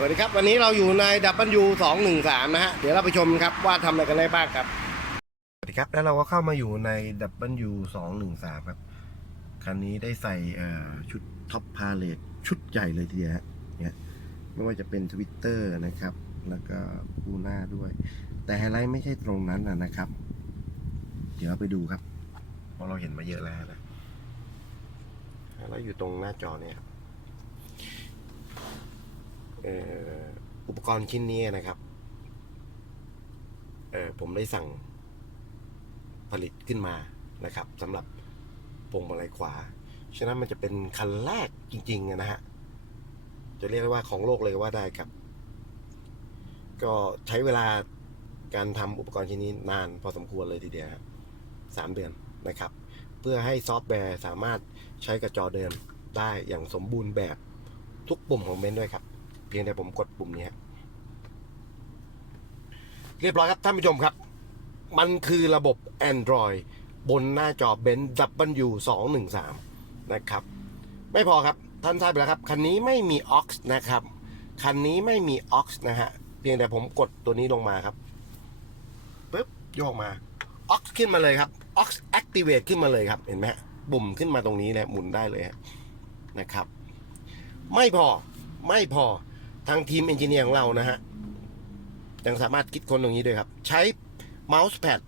สวัสดีครับ วันนี้เราอยู่ใน W 2 1 3 นะฮะ เดี๋ยวเราไปชมครับว่าทำอะไรกันได้บ้างครับ สวัสดีครับแล้วเราก็เข้ามาอยู่ใน W 2 1 3 ครับคันนี้ได้ใส่เอ่อชุดท็อปพาเลตชุดใหญ่เลยทีเดียวฮะเนี่ยไม่ว่าจะเป็น Twitter นะครับ แล้วก็คูหน้าด้วย แต่ไฮไลท์ไม่ใช่ตรงนั้นนะนะครับ เดี๋ยวไปดูครับเพราะเราเห็นมาเยอะแล้วนะไฮไลท์อยู่ตรงหน้าจอเนี่ยครับเอุปกรณ์ชิ้นนี้นะครับผมได้สั่งผลิตขึ้นมานะครับสำหรับพวงมาลัยขวา ฉะนั้นมันจะเป็นคันแรกจริงๆนะฮะ จะเรียกว่าของโลกเลยว่าได้ครับ ก็ใช้เวลาการทำอุปกรณ์ชิ้นนี้นานพอสมควรเลยทีเดียวครับสามเดือนนะครับ เพื่อให้ซอฟต์แวร์สามารถใช้กับจอเดิมได้อย่างสมบูรณ์แบบทุกปุ่มของเบนซ์ด้วยครับ เพียงแต่ผมกดปุ่มนี้เรียบร้อยครับท่านผู้ชมครับ มันคือระบบ Android บนหน้าจอเบนซ์ W 2 1 3 นะครับ ไม่พอครับ ท่านทราบไปแล้วครับ คันนี้ไม่มี aux นะครับ คันนี้ไม่มี aux นะฮะ เพียงแต่ผมกดตัวนี้ลงมาครับปึ๊บโยกมา aux ขึ้นมาเลยครับ aux activate ขึ้นมาเลยครับ เห็นไหมฮะปุ่มขึ้นมาตรงนี้เลยหมุนได้เลยฮะนะครับ ไม่พอไม่พอ ทางทีมเอนจิเนียร์ของเรานะฮะยังสามารถคิดคนตรงนี้ด้วยครับ ใช้เมาส์แพด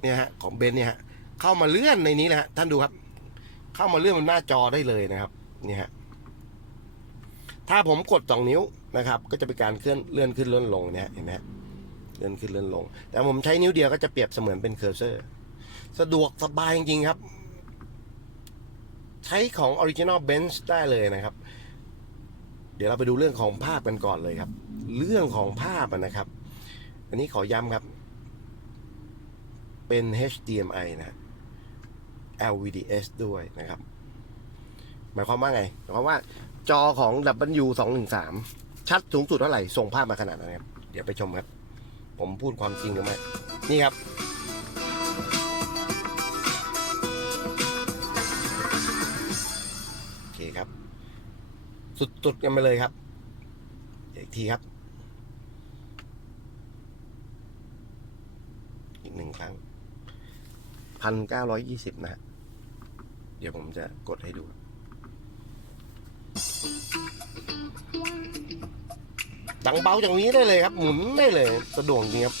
เนี่ยฮะของเบนเนี่ยฮะเข้ามาเลื่อนในนี้นะฮะท่านดูครับ เข้ามาเลื่อนบนหน้าจอได้เลยนะครับนี่ฮะถ้าผมกดสองนิ้วนะครับ ก็จะเป็นการเคลื่อนเลื่อนขึ้นเลื่อนลงเนี่ยเห็นไหมเลื่อนขึ้นเลื่อนลง แต่ผมใช้นิ้วเดียวก็จะเปรียบเสมือนเป็นเคอร์เซอร์ สะดวกสบายจริงๆครับ ใช้ของ Original Bench ได้เลยนะครับ เดี๋ยวเราไปดูเรื่องของภาพกันก่อนเลยครับ เรื่องของภาพนะครับ อันนี้ขอย้ำครับ เป็น HDMI นะ LVDS ด้วยนะครับ หมายความว่าไง หมายความว่าจอของ W 2 1 3 ชัดสูงสุดเท่าไหร่ ส่งภาพมาขนาดนั้นครับ เดี๋ยวไปชมครับ ผมพูดความจริงหรือไม่นี่ครับ สุดๆกันไปเลยครับ อีกทีครับ อีกหนึ่งครั้งพันเก้าร้อยยี่สิบนะฮะเดี๋ยวผมจะกดให้ดู ดังเบาจากนี้ได้เลยครับ หมุนได้เลย สะดวกจริงครับ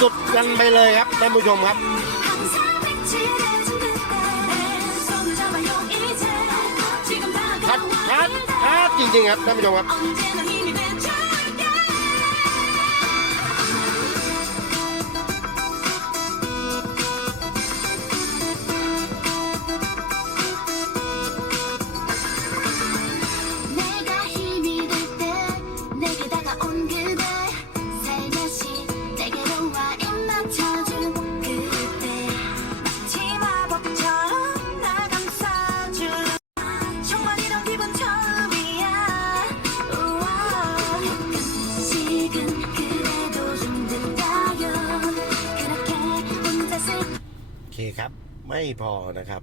สุดๆกันไปเลยครับท่านผู้ชมครับ จริงๆครับท่านผู้ชมครับ ครับ ไม่พอนะครับ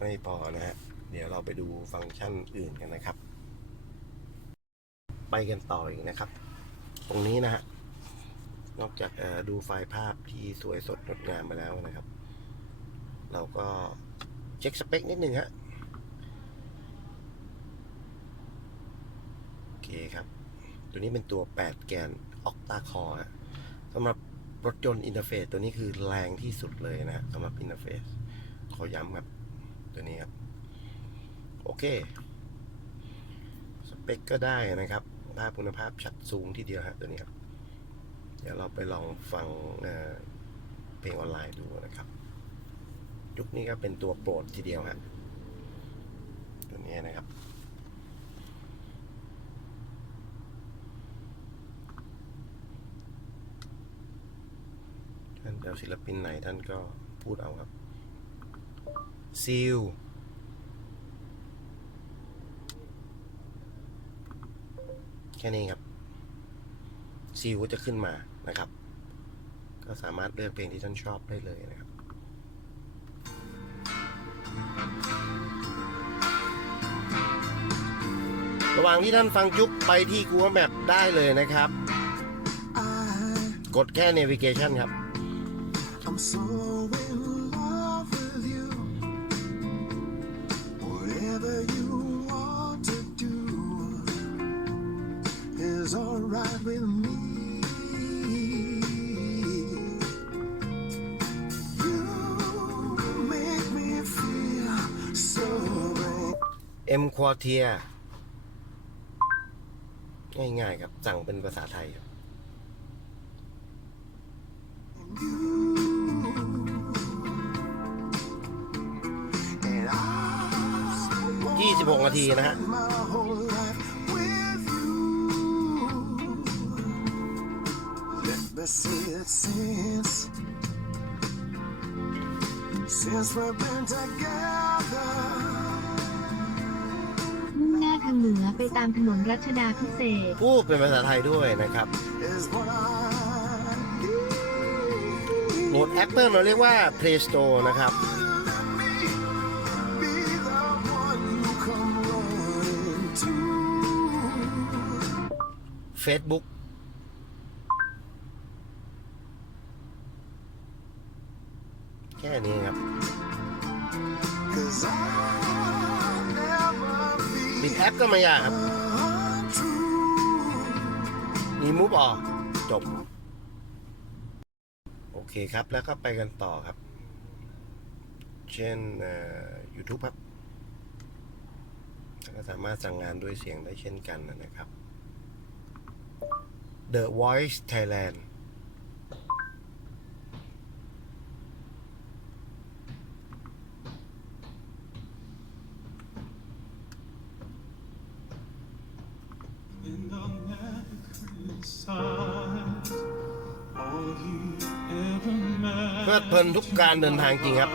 ไม่พอนะฮะเดี๋ยวเราไปดูฟังก์ชันอื่นกันนะครับ ไปกันต่ออีกนะครับ ตรงนี้นะฮะนอกจากดูไฟล์ภาพที่สวยสดงดงามไปแล้วนะครับ เราก็เช็คสเปคนิดนึงฮะโอเคครับ ตัวนี้เป็นตัว 8 แกน Octa Core ฮะ รถยนต์อินเทอร์เฟซตัวนี้คือแรงที่สุดเลยนะสำหรับอินเทอร์เฟซขอย้ำครับ ตัวนี้ครับ โอเค สเปคก็ได้นะครับ ภาพคุณภาพชัดสูงทีเดียวฮะตัวนี้ครับ เดี๋ยวเราไปลองฟังเเพลงออนไลน์ดูนะครับ ยุคนี้ก็เป็นตัวโปรดทีเดียวฮะตัวนี้นะครับานจะศิลปินไหนท่านก็พูดเอาครับซิลแค่นี้ครับซิลก็จะขึ้นมานะครับ ก็สามารถเลือกเพลงที่ท่านชอบได้เลยนะครับระหว่างที่ท่านฟังจุ๊บไปที่ Google Map ได้เลยนะครับ กดแค่ Navigation ครับ so in love with you. Whatever you want to do is alright with me. You make me feel so right. M Quartier ง่ายๆครับ สั่งเป็นภาษาไทยครับ 16 นาทีนะฮะหน้าทางเหนือไปตามถนนรัชดาพิเศษกู้เป็นภาษาไทยด้วยนะครับโหลด Apple เราเรียกว่า Play Store นะครับ Facebook แค่นี้ครับปิดแอปก็ไม่ยากครับ มีมูฟออกจบ โอเคครับแล้วก็ไปกันต่อครับ เช่นเอ่อ YouTube ครับก็สามารถสั่งงานด้วยเสียงได้เช่นกันนะครับ The Voice Thailand เพลิดเพลินทุกการเดินทางจริงครับ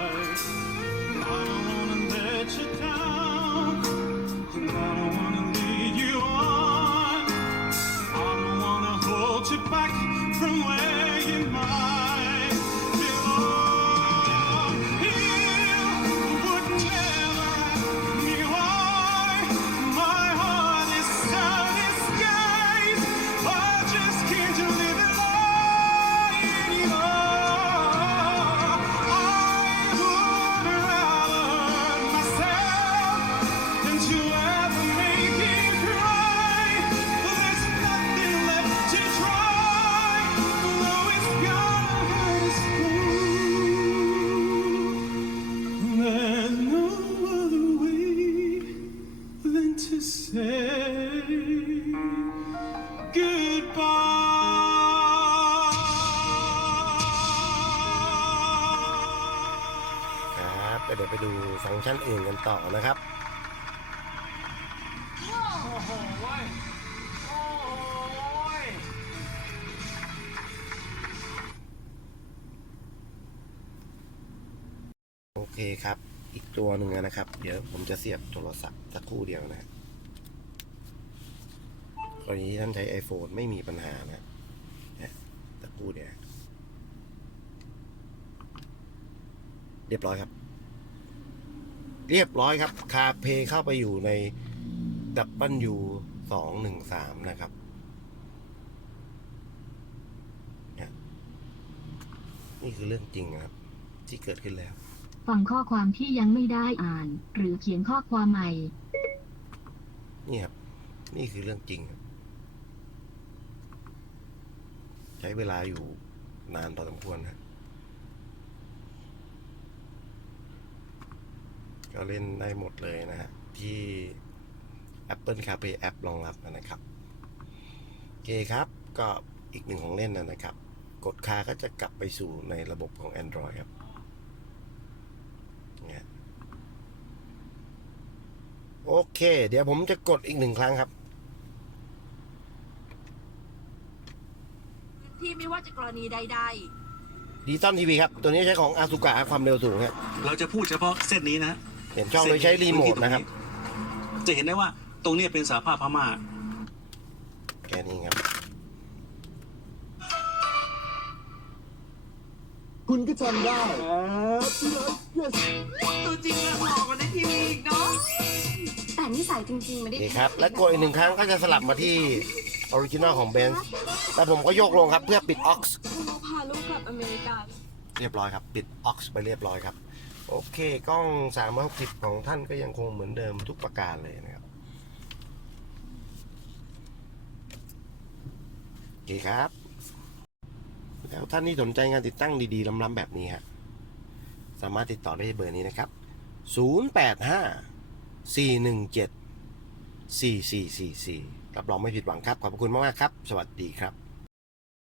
ครับเดี๋ยวไปดูฟังก์ชันอื่นกันต่อนะครับ คครับ อีกตัวหนึ่งนะครับ เดี๋ยวผมจะเสียบโทรศัพท์สักครู่เดียวนะกรณีที่ท่านใช้ iPhone ไม่มีปัญหานะนะสักครู่เดียวเรียบร้อยครับ เรียบร้อยครับ คาเพเข้าไปอยู่ในดับเบิลยูสองหนึ่งสามนะครับนี่คือเรื่องจริงครับ ที่เกิดขึ้นแล้ว ฟังข้อความที่ยังไม่ได้อ่าน หรือเขียนข้อความใหม่ นี่ครับ นี่คือเรื่องจริงครับใช้เวลาอยู่นานพอสมควรนะก็เล่นได้หมดเลยนะฮะ ที่ Apple CarPlay App รองรับนะครับโอเคครับ ก็อีกหนึ่งของเล่นนะนะครับ กดคาก็จะกลับไปสู่ในระบบของ Android ครับเนี่ย โอเค เดี๋ยวผมจะกดอีกหนึ่งครั้งครับ ที่ไม่ว่าจะกรณีใด ดีตอนทีวีครับ ตัวนี้ใช้ของอาสุกะความเร็วสูงครับเราจะพูดเฉพาะเส้นนี้นะเห็นช่องโดยใช้รีโมทนะครับ จะเห็นได้ว่าตรงเนี้ยเป็นสาภาพพม่าแค่นี้ครับ คุณก็จำได้ๆตัวจริงแล้วหลอกกว่าในทีวีอีกเนาะแต่นิ สัยสัยจริงๆไม่โอได้เคครับ และกดอีกหนึ่งครั้งก็จะสลับมาที่ออริจินอลของเบนซ์แต่ผมก็โยกลงครับเพื่อปิดออกซ์เราพาลูกกลับอเมริกาเรียบร้อยครับ ปิดออกซ์ไปเรียบร้อยครับ โอเคกล้อง 360 ของท่านก็ยังคงเหมือนเดิมทุกประการเลยนะครับโอเคครับ แล้วท่านที่สนใจงานติดตั้งดีๆล้ำๆแบบนี้ฮะสามารถติดต่อได้ที่เบอร์นี้นะครับ 085 417 4444 รับรองไม่ผิดหวังครับ ขอบคุณมากๆครับ สวัสดีครับ